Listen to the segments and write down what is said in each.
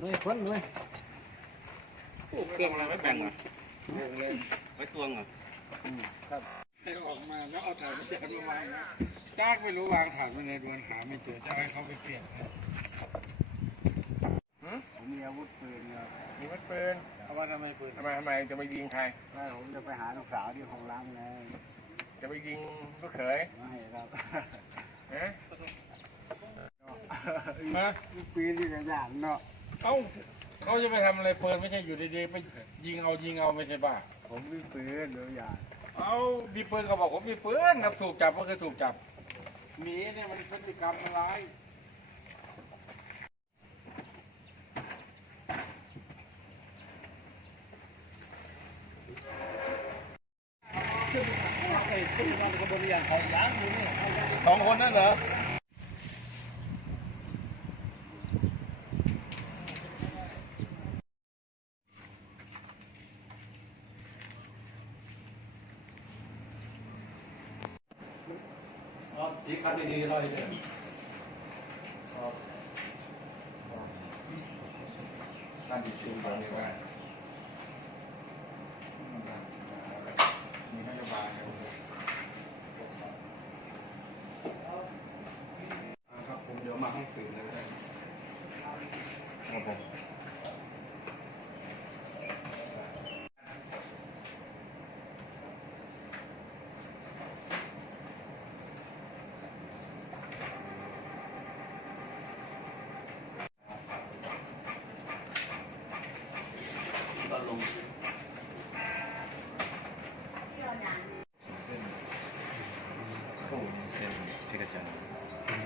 นุ้ยคนนุ่ยโ้เครื่องอะไรไม่แบ่งอ่ะไว้ตวงอ่ะครับให้ออกมาแล้วเอาถ่านมาจากมาจ้าไม่รู้วางถ่านไว้ในดวนหาไม่เจอจะให้เขาไปเปลี่ยนผมมีอาวุธปืนมีอาวุธปืนเอาว่าทำไมปืนทำไมทำไมจะไปยิงใคร ไม่ผมจะไปหาลูกสาวที่ของร้านไงจะไปยิงก็เคยไม่ครับเอ๊ะมาปีนี่ไหยางเนาะเอาเขาจะไปทำอะไรเปิดไม่ใช่อยู่ดีๆไปยิงเอายิงเอาไม่ใช่บ้าผมมีปืนเดี๋ยวย่าเอามีปืนเขาบอกผมมีปืนครับถูกจับก็คือถูกจับหมีเนี่ยมันพฤติกรรมอะไรสองคนนั่นเหรอดีคันดีดีเลยเดี๋ยวท่านชุมตอนนี้ว่ามีนโยบายครัครับ ผม เดี๋ยวมาห้สื่อเลยได้ ครับ这个叫。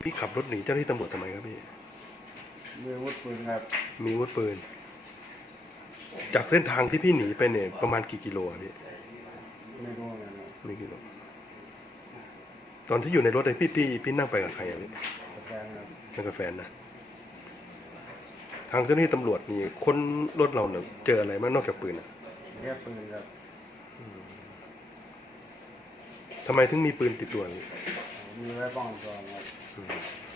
พี่ขับรถหนีเจ้าหน้าที่ตำรวจทำไมครับพี่ มีวุธปืนครับ มีวุธปืน จากเส้นทางที่พี่หนีไปเนี่ยประมาณกี่กิโลพี่ ไม่กี่กิโล ตอนที่อยู่ในรถเลยพี่พี่พี่นั่งไปกับใครอ่ะพี่นั่งกับแฟนนะ ทางเจ้าหน้าที่ตำรวจมีคนรถเราเนี่ยเจออะไรมากนอกจากปืนอ่ะแค่ปืนครับทำไมถึงมีปืนติดตัวนี่ Yeah, that bomb's on, like. mm -hmm.